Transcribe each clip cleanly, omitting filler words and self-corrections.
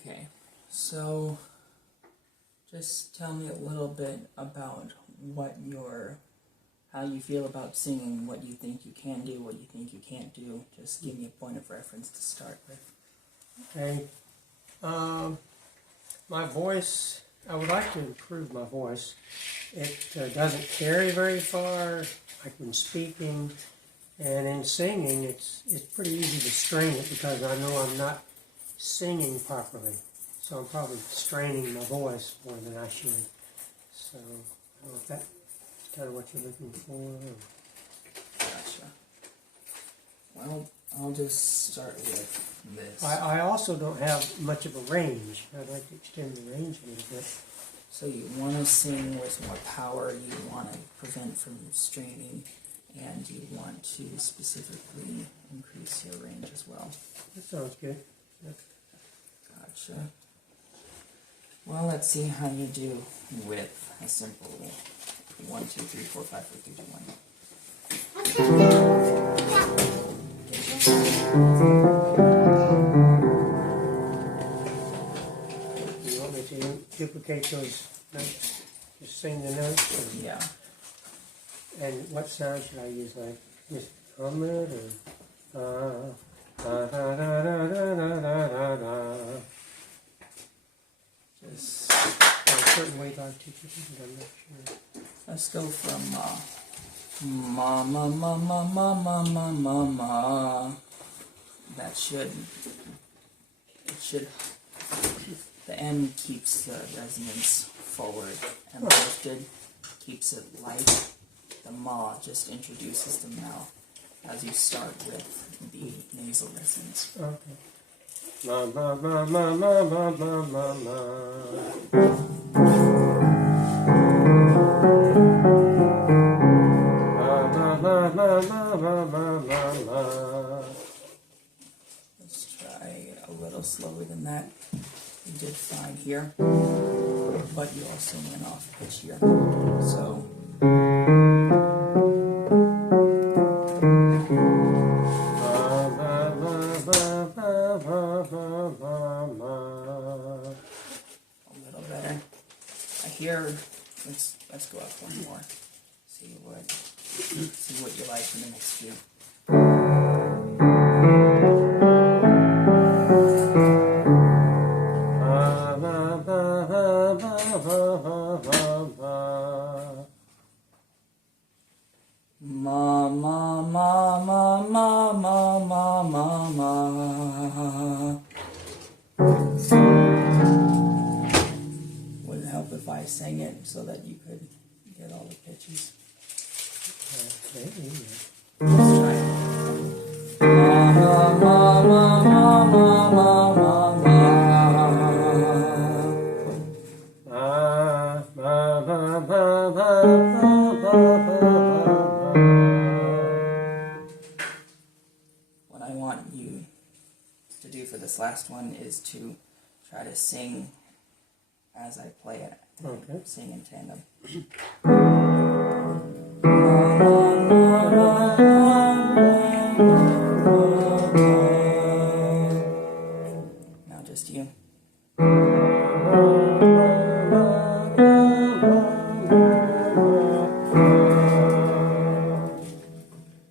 Okay, so just tell me a little bit about how you feel about singing, what you think you can do, what you think you can't do. Just give me a point of reference to start with. Okay. My voice, I would like to improve my voice. It doesn't carry very far, like when speaking, and in singing, it's pretty easy to strain it because I know I'm not singing properly. So I'm probably straining my voice more than I should. So I don't know if that's kind of what you're looking for. Or... Gotcha. Well, I'll just start with this. I also don't have much of a range. I'd like to extend the range a little bit. So you want to sing with more power, you want to prevent from straining, and you want to specifically increase your range as well. That sounds good. Yep. Gotcha. Well, let's see how you do with a simple 1, 2, 3, 4, 5, 4, 3, 2, 1. You want me to duplicate those notes? Just sing the notes? Yeah. And what sound should I use? Like just hum it or da da da da da da da da. Just a certain way to articulate it, I'm not sure. let's go from ma ma ma ma ma ma ma ma ma. That should the end keeps the resonance forward and lifted, keeps it light. The ma just introduces the mouth as you start with the nasal resonance. Okay. Ma ma ma ma ma ma ma ma ma. Ma ma ma ma ma ma ma ma. Let's try a little slower than that. You did fine here, but you also went off pitch here. So. A little better. I hear. Let's go up one more. See what you like in the next few. Ma ma ma ma ma ma ma ma ma. Wouldn't help if I sang it so that you could get all the pitches. Okay. Let's try it. Ma ma ma ma ma ma ma ma ma. What I want you to do for this last one is to try to sing as I play it. Okay. Sing in tandem. Now just you.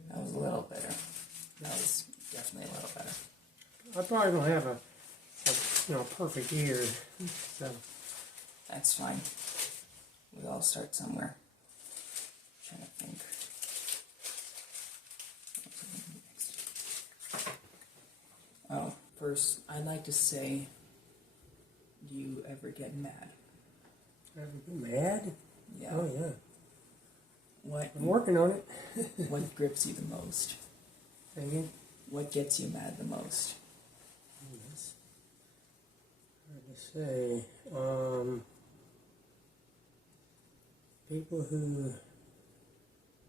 That was a little better. That was definitely a little better. I probably don't have a perfect ear, so. That's fine. We all start somewhere. I'm trying to think. Oh, first, I'd like to say, do you ever get mad? Ever get mad? Yeah. Oh, yeah. I'm working on it. What grips you the most? Say again? What gets you mad the most? That's hard to say. People who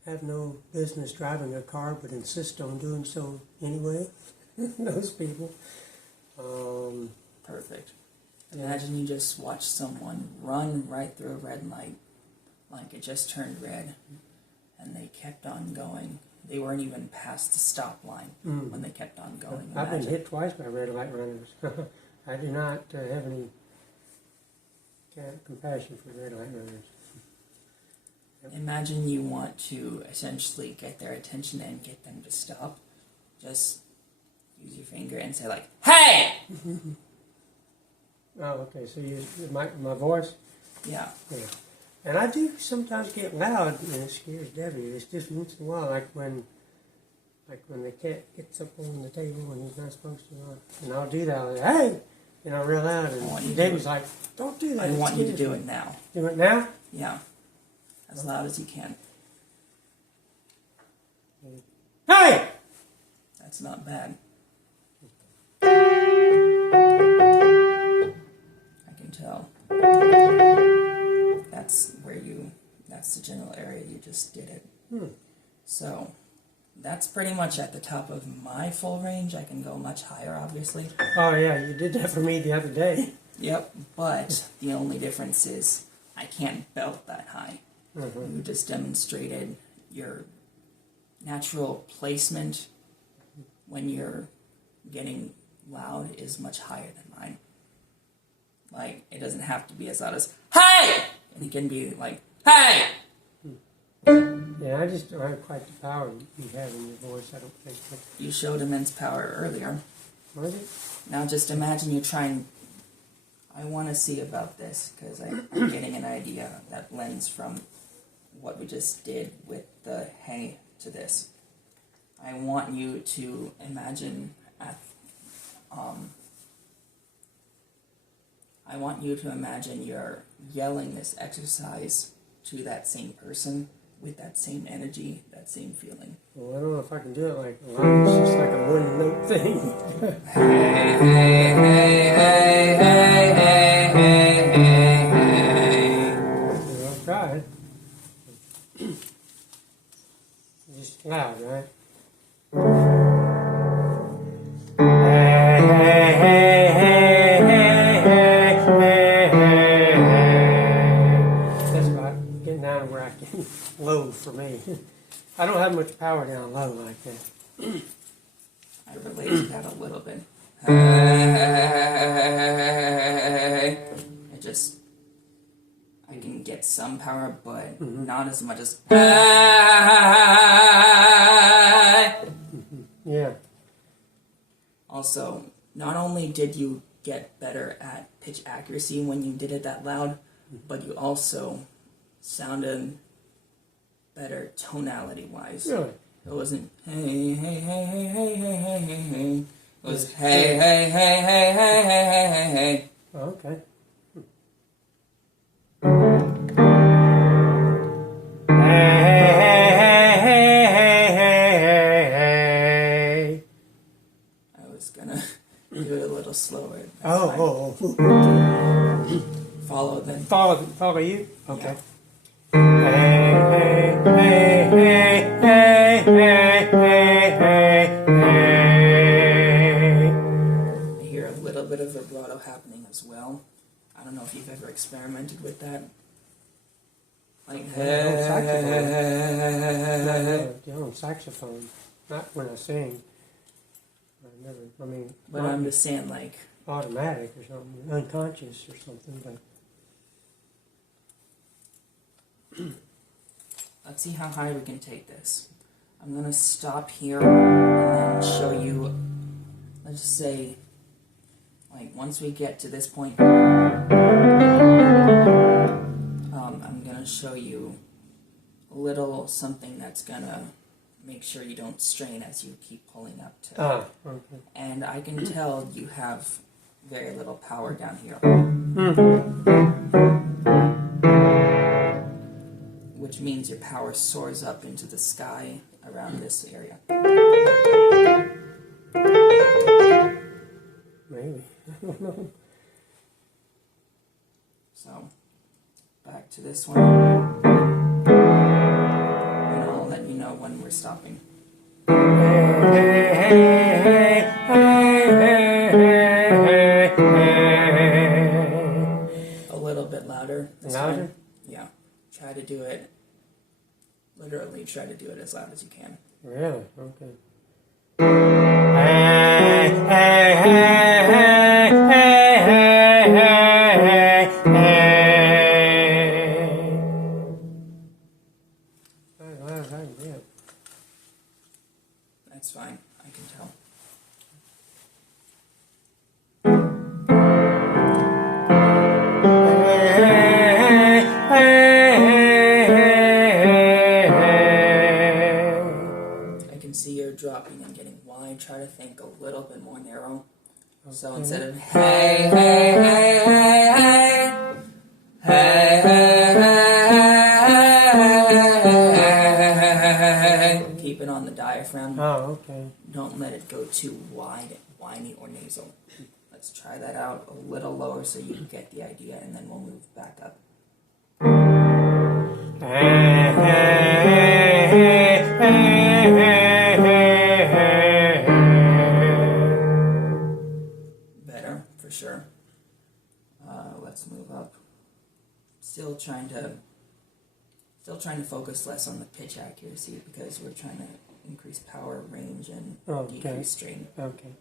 have no business driving a car but insist on doing so anyway. Those people. Perfect. Imagine you just watch someone run right through a red light, like it just turned red, and they kept on going. They weren't even past the stop line when they kept on going. I've been hit twice by red light runners. I do not have any compassion for red light runners. Imagine you want to essentially get their attention and get them to stop. Just use your finger and say like, "Hey!" Oh, okay. So you my voice. Yeah. Yeah. And I do sometimes get loud, and it scares Debbie. It's just once in a while, like when the cat gets up on the table and he's not supposed to, and I'll do that. I'll say, "Hey!" real loud, and Debbie's like, "Don't do that." I want you to do it now. Do it now? Yeah. As loud as you can. Hey! That's not bad. I can tell. That's the general area you just did it. So, that's pretty much at the top of my full range. I can go much higher, obviously. Oh yeah, you did that for me the other day. Yep, but the only difference is I can't belt that high. You just demonstrated your natural placement when you're getting loud is much higher than mine. Like, it doesn't have to be as loud as, "Hey!" And it can be like, "Hey!" Yeah, I just don't have quite the power you have in your voice, I don't think. But You showed immense power earlier. was it? Now just imagine you trying. I want to see about this, because I'm getting an idea that blends from what we just did with the hey to this. I want you to imagine you're yelling this exercise to that same person with that same energy, that same feeling. Well, I don't know if I can do it like a line. It's just like a one note thing. Hey, hey, hey, hey, hey, hey, hey, hey. Well, I'll try. Just loud, right? Hey, hey, hey, hey, hey, hey, hey, hey. That's about getting down to where I can low for me. I don't have much power down low like that. I relate to that a little bit. Hey, I can get some power, but not as much as hey. Yeah. Also, not only did you get better at pitch accuracy when you did it that loud, but you also sounded better tonality-wise. Really? It wasn't hey, hey, hey, hey, hey, hey, hey, hey, hey. It was hey, hey, hey, hey, hey, hey, hey, hey, hey. Oh, okay. I was gonna do it a little slower. Oh. Follow then. Follow you? Okay. Yeah. I hear a little bit of vibrato happening as well. I don't know if you've ever experimented with that. Like saxophone. Not when I sing. But I'm just saying, like, automatic or something, unconscious or something, but let's see how high we can take this. I'm gonna stop here and then show you, let's just say, like, once we get to this point, I'm gonna show you a little something that's gonna make sure you don't strain as you keep pulling up to. Okay. And I can tell you have very little power down here. Which means your power soars up into the sky around this area. Maybe. I don't know. So, back to this one. And I'll let you know when we're stopping. A little bit louder. Louder? Yeah. Try to do it. Literally try to do it as loud as you can. Really? Okay. That's fine, I can tell. I can see you're dropping and getting wide. Try to think a little bit more narrow. Okay. So instead of hey, hey, hey, hey, hey, hey, keep it on the diaphragm. Oh, okay. Don't let it go too wide, whiny, or nasal. Let's try that out a little lower so you can get the idea, and then we'll move back up. Better, for sure. Let's move up. Still trying to focus less on the pitch accuracy because we're trying to increase power, range, and decrease strain. Okay.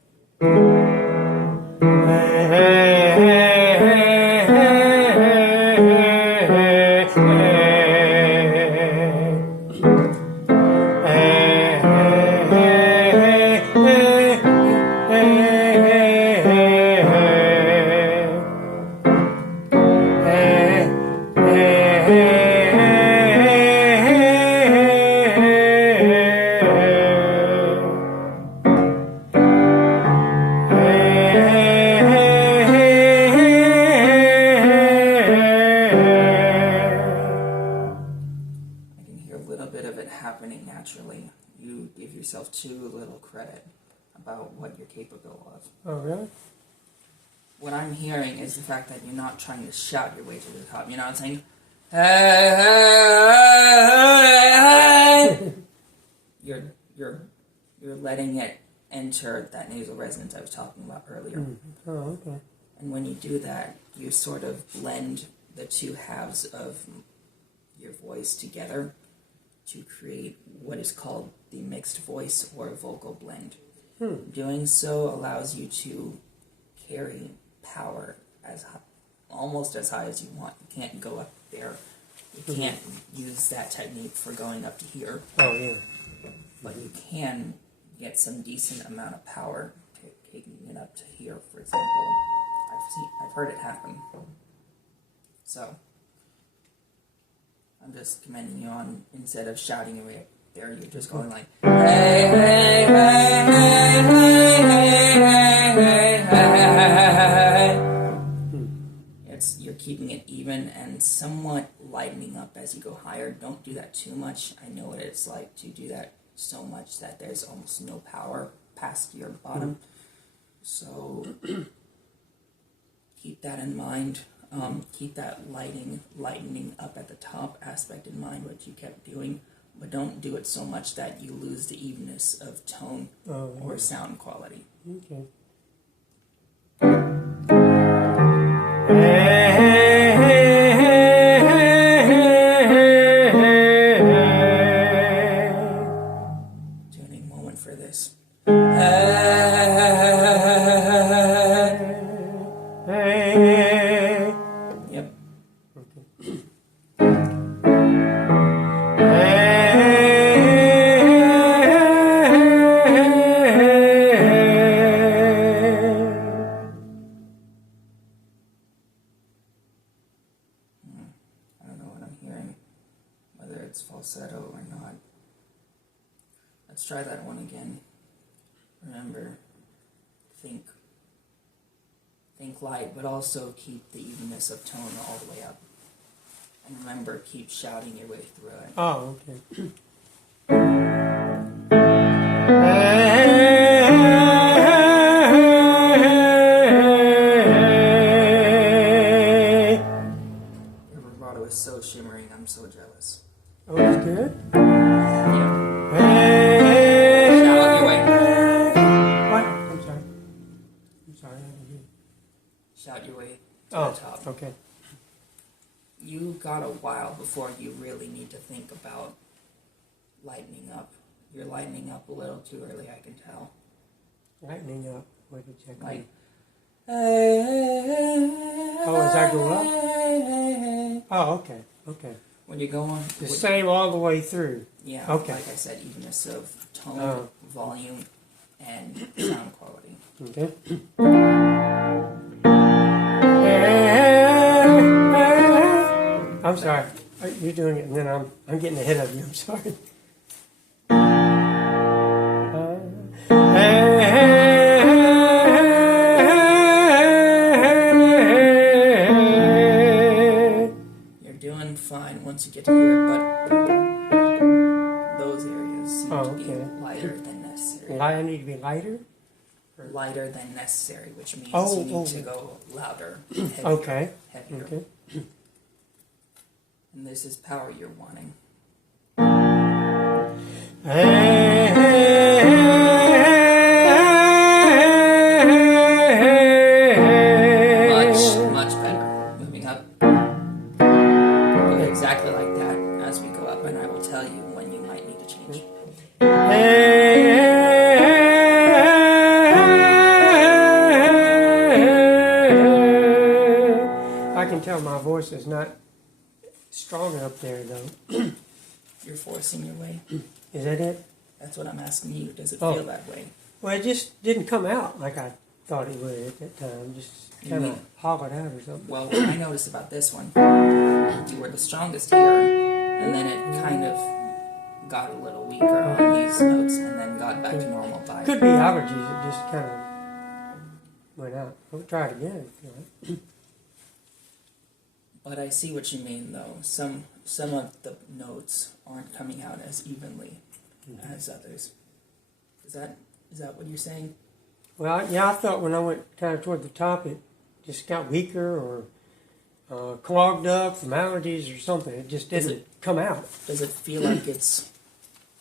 Happening naturally. You give yourself too little credit about what you're capable of. Oh, really? What I'm hearing is the fact that you're not trying to shout your way to the top. You're not saying, hey, hey, hey, hey. You're letting it enter that nasal resonance I was talking about earlier. Mm-hmm. Oh, okay. And when you do that, you sort of blend the two halves of your voice together to create what is called the mixed voice or vocal blend. Doing so allows you to carry power as high, almost as high as you want. You can't go up there. You can't use that technique for going up to here. Oh, yeah. But you can get some decent amount of power taking it up to here, for example. I've heard it happen. So I'm just commending you on, instead of shouting your way up there, you're just going like, hey, hey, hey, hey, hey, hey, hey, hey. You're keeping it even and somewhat lightening up as you go higher. Don't do that too much. I know what it's like to do that so much that there's almost no power past your bottom. So keep that in mind. Keep that lightening up at the top aspect in mind, what you kept doing, but don't do it so much that you lose the evenness of tone or sound quality. Okay. Tuning moment for this. Yep. I don't know what I'm hearing, whether it's falsetto or not. Let's try that one again. Remember, think light, but also keep the evenness of tone all the way up. And remember, keep shouting your way through it. Oh, okay. Your vibrato is so shimmering, I'm so jealous. Oh, it's good? Yeah. Shout your way. What? I'm sorry. I didn't hear. Shout your way to Oh, the top. okay. You got a while before you really need to think about lightening up. You're lightening up a little too early, I can tell. Lightening up. What exactly? Like, oh, as I go up? Oh, okay, okay. When you go on, The same all the way through. yeah, Okay. like I said, evenness of tone, volume, and sound quality. Okay. I'm sorry. You're doing it, and then I'm getting ahead of you. I'm sorry. You're doing fine once you get to here, but those areas seem to be lighter than necessary. I need to be lighter? Lighter than necessary, which means Oh, you need to go louder, heavier. Okay. Heavier. Okay. And this is power you're wanting. Much better. Moving up. Exactly like that as we go up, and I will tell you when you might need to change. I can tell my voice is not stronger up there, though. You're forcing your way. Is that it? That's what I'm asking you. Does it feel that way? Well, it just didn't come out like I thought it would at that time. Just kind of hollowed out or something. Well, what I noticed about this one, you were the strongest here, and then it kind of got a little weaker on these notes, and then got back to normal by. Could be allergies. It just kind of went out. We'll try it again. If you like. But I see what you mean, though. Some of the notes aren't coming out as evenly as others. Is that what you're saying? Well, yeah, I thought when I went kind of toward the top, it just got weaker or clogged up from allergies or something. It just didn't come out. Does it feel like Does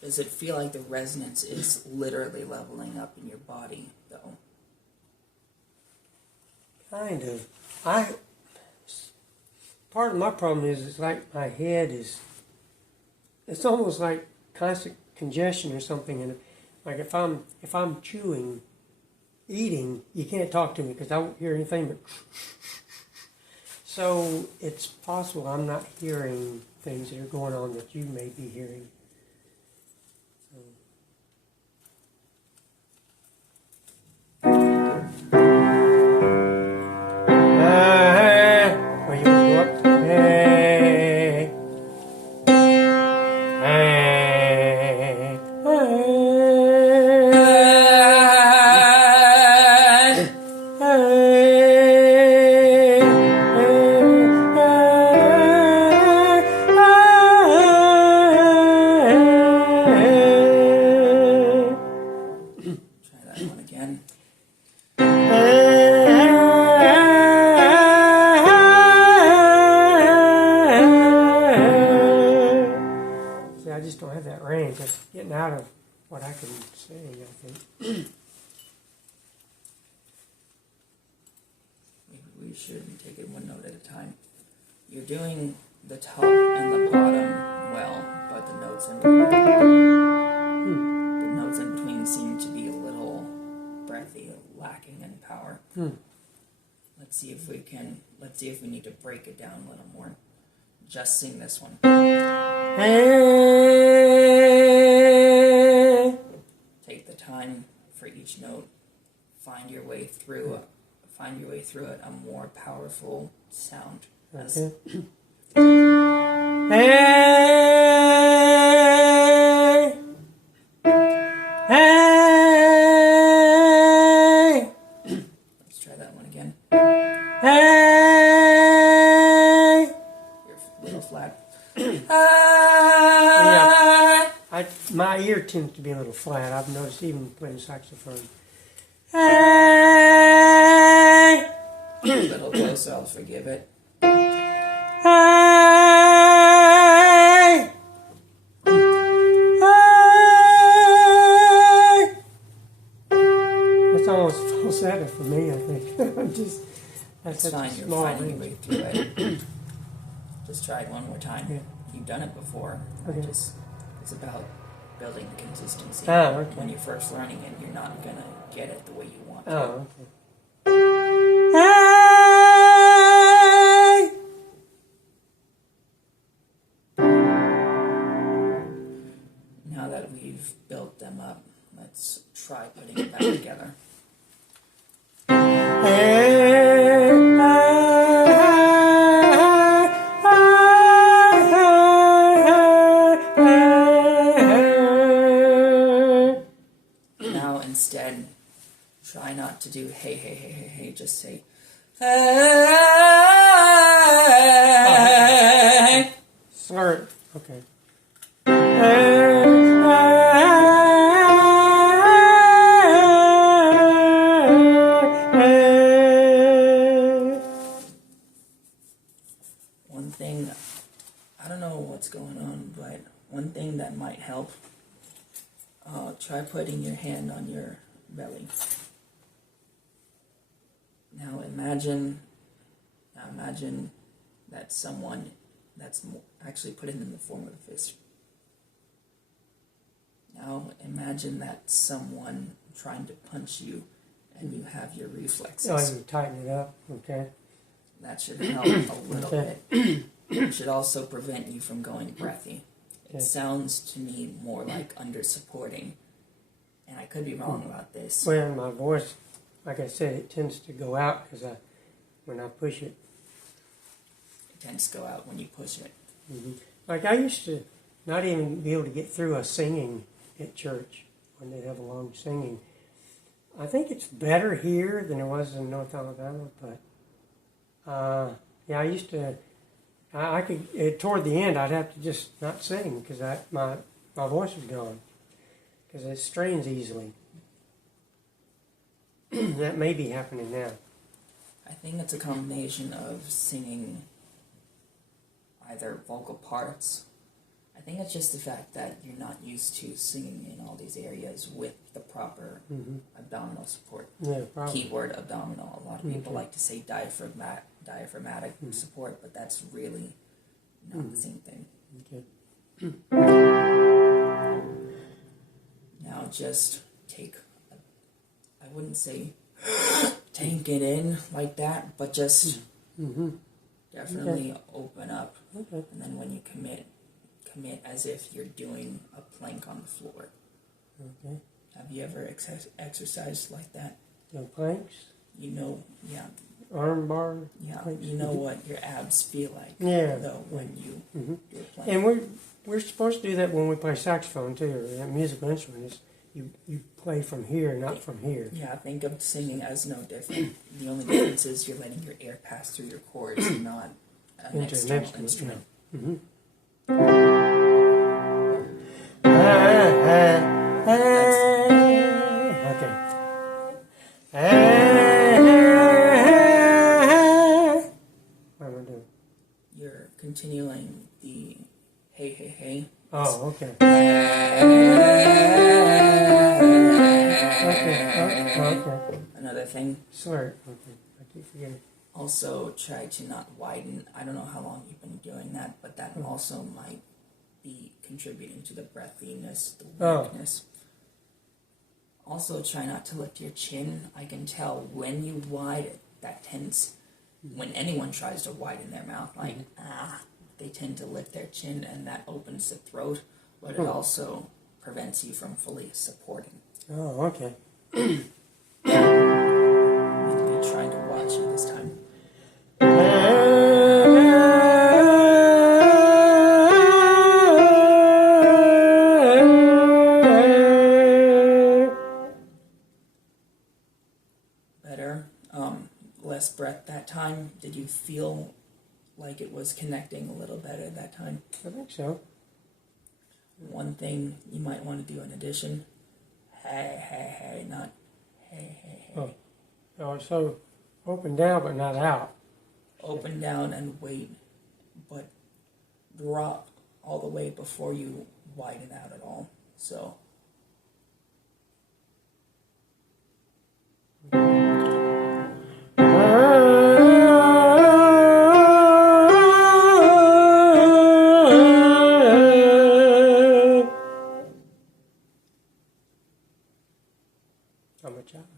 it feel like the resonance is literally leveling up in your body, though? Kind of. Part of my problem is it's like my head is. It's almost like constant congestion or something, and like if I'm eating, you can't talk to me because I won't hear anything but. So it's possible I'm not hearing things that are going on that you may be hearing. Where you gonna go up? Hey. Hey. Try that one again. See, I just don't have that range. It's getting out of what I can sing, I think. Maybe we should take it one note at a time. You're doing the top and the bottom well, but the notes in between seem to be a little breathy, lacking in power. Let's see if we need to break it down a little more. Just sing this one. Take the time for each note. Find your way through it. A more powerful sound. Okay. Let's try that one again. You're a little flat. My ear tends to be a little flat. I've noticed even playing saxophone. A little closer, I'll forgive it. That's almost falsetto for me, I think. That's It's fine, you're finding your way through it. Just try it one more time. Yeah. You've done it before. Okay. It's about building the consistency. Okay. When you're first learning it, you're not gonna get it the way you want to. Oh, okay. Now that we've built them up, let's try putting it back together. Now instead, try not to do hey, hey, hey, hey, hey, just say hey. Slur it. Okay. One thing, I don't know what's going on, but one thing that might help, try putting your hand on your belly. Now imagine that someone that's actually put it in the form of a fist. Now imagine that someone trying to punch you and you have your reflexes. Oh, you tighten it up, okay. That should help a little bit. It should also prevent you from going breathy. It sounds to me more like under supporting, and I could be wrong about this. Well, my voice, like I said, it tends to go out because when I push it. It tends to go out when you push it. Mm-hmm. Like I used to not even be able to get through a singing at church when they'd have a long singing. I think it's better here than it was in North Alabama, but yeah, I used to. I could toward the end I'd have to just not sing because my voice was gone because it strains easily. That may be happening now. I think it's a combination of singing either vocal parts. I think it's just the fact that you're not used to singing in all these areas with the proper abdominal support. Yeah, probably. Keyword abdominal. A lot of people like to say diaphragmatic support, but that's really not the same thing. Okay. Now just take, I wouldn't say tank it in like that, but just definitely open up. Okay. And then when you commit as if you're doing a plank on the floor. Okay. Have you ever exercised like that? The planks? You know, yeah. Arm bar? Yeah, planks. you know what your abs feel like. Yeah. Though, when you do a plank. And we're supposed to do that when we play saxophone too, or a musical instrument. Is you play from here, not from here. Yeah, think of singing as no different. The only difference is you're letting your air pass through your cords, not an external instrument. Yeah. Mm-hmm. Okay. What am I doing? You're continuing the hey, hey, hey. Oh, okay. Okay. Another thing. Slur. Okay. I keep forgetting. Also, try to not widen. I don't know how long you've been doing that, but that also might be contributing to the breathiness, the weakness. Also, try not to lift your chin. I can tell when you widen, that tends, when anyone tries to widen their mouth, like, they tend to lift their chin, and that opens the throat, but it also prevents you from fully supporting. Oh, okay. I'm going to be trying to watch you this time. Better. Less breath that time. Did you feel like it was connecting a little better that time? I think so. One thing you might want to do in addition, hey, hey, hey, not hey, hey, hey. Oh, so open down but not out. Open down and wait, but drop all the way before you widen out at all. So. How much out?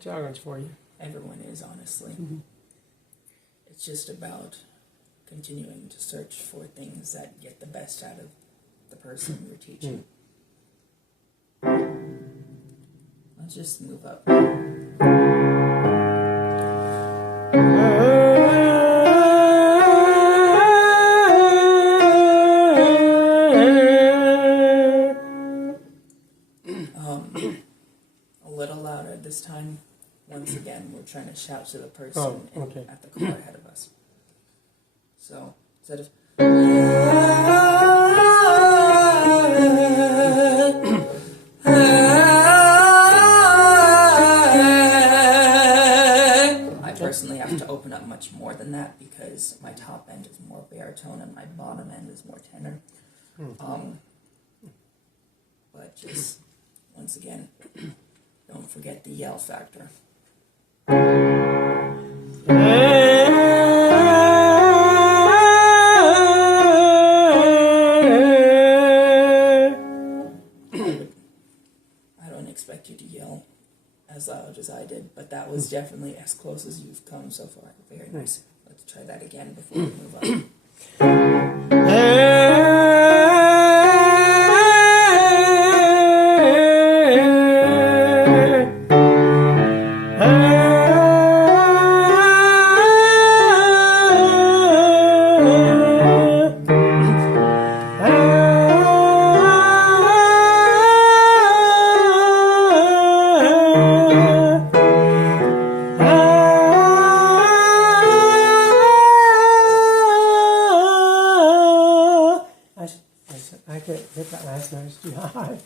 challenge for you. Everyone is, honestly. It's just about continuing to search for things that get the best out of the person you're teaching. Let's just move up. A little louder this time. Once again, we're trying to shout to the person at the car ahead of us. So, instead of I personally have to open up much more than that because my top end is more baritone and my bottom end is more tenor. But just, once again, don't forget the yell factor. I don't expect you to yell as loud as I did, but that was definitely as close as you've come so far. Very nice. Let's try that again before we move on. I can't hit that last note, it's too high.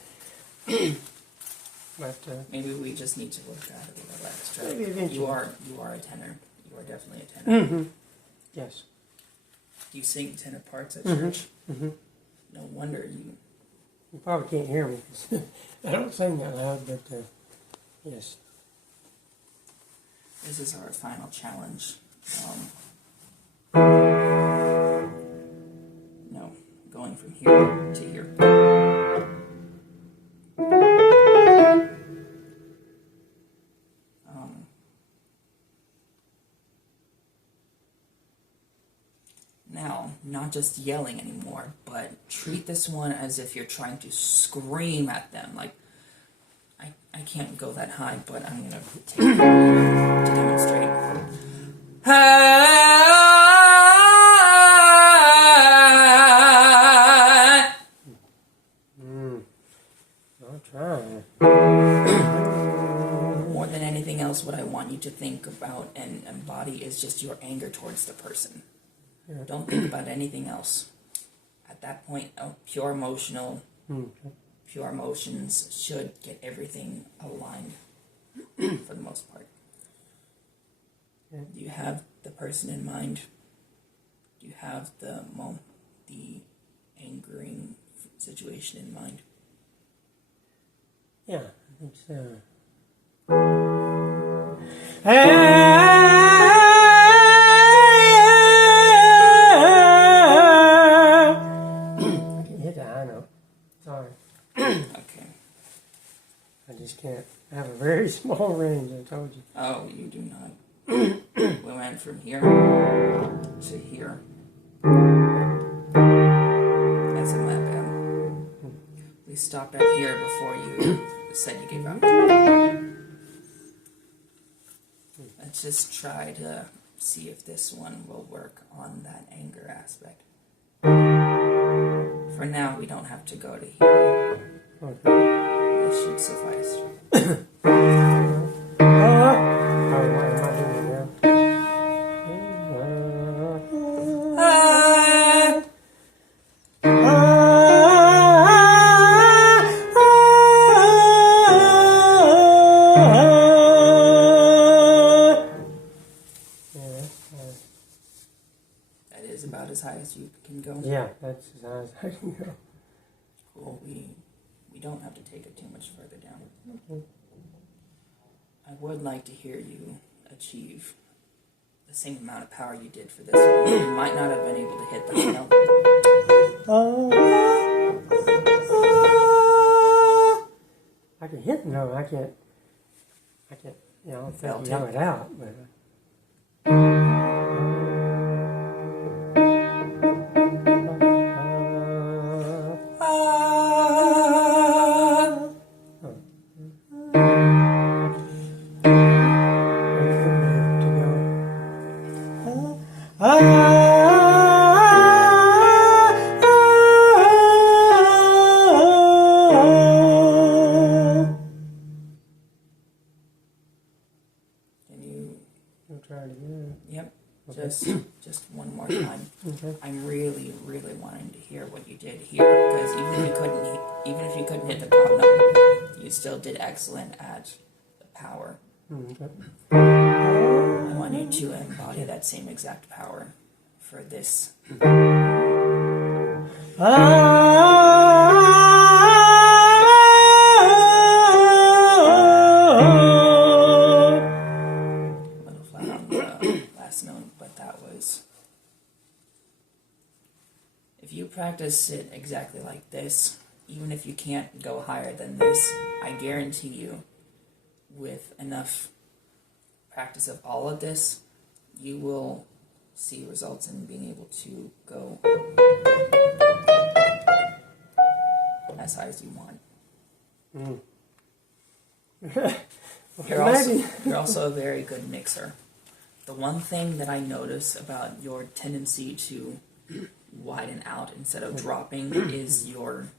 But maybe we just need to work out a little extra. Maybe eventually. You are a tenor. You are definitely a tenor. Yes. Do you sing tenor parts at church? No wonder you probably can't hear me. I don't sing that loud, but yes. This is our final challenge. No, going from here to here. Now, not just yelling anymore, but treat this one as if you're trying to scream at them. Like, I can't go that high, but I'm going to take it to demonstrate. I'll try. More than anything else, what I want you to think about and embody is just your anger towards the person. Yeah. Don't think about anything else. At that point, pure emotional, pure emotions should get everything aligned for the most part. Yeah. Do you have the person in mind? Do you have the angering situation in mind? Yeah, I think so. Sorry. Okay. I just can't. I have a very small range, I told you. Oh, you do not. We went from here to here. That's in my bad. We stopped at here before you said you gave up. Let's just try to see if this one will work on that anger aspect. For now, we don't have to go to here. Okay. This should suffice. That is about as high as you can go. Yeah, that's as high as I can go. Cool. We don't have to take it too much further down. Okay. I would like to hear you achieve the same amount of power you did for this one. You might not have been able to hit the high note. I can hit, no, I can't you know, if they Belted. yell it out. But, Can you? I'll try it again. Yep. Okay. Just one more time. Okay. I'm really, really wanting to hear what you did here, because even if you couldn't hit the top note, you still did excellent at the power. Okay. I want you to embody that same exact power for this. A little flat on the last note, but that was. If you practice it exactly like this, even if you can't go higher than this, I guarantee you, with enough practice of all of this, you will see results in being able to go as high as you want. You're also a very good mixer. The one thing that I notice about your tendency to widen out instead of dropping is your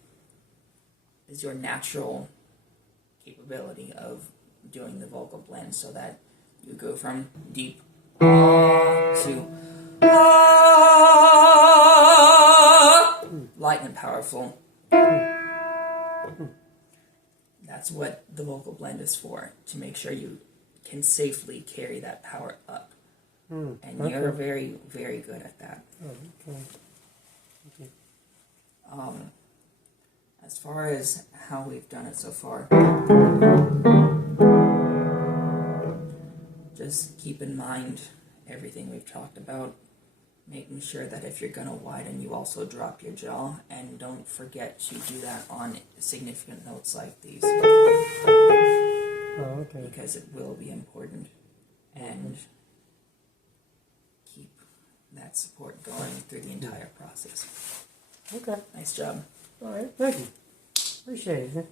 natural capability of doing the vocal blend, so that you go from deep to light and powerful. That's what the vocal blend is for, to make sure you can safely carry that power up. And you're very, very good at that. As far as how we've done it so far, just keep in mind everything we've talked about, making sure that if you're going to widen, you also drop your jaw, and don't forget to do that on significant notes like these, because it will be important, and keep that support going through the entire process. Okay. Nice job. All right. Thank you. Appreciate it.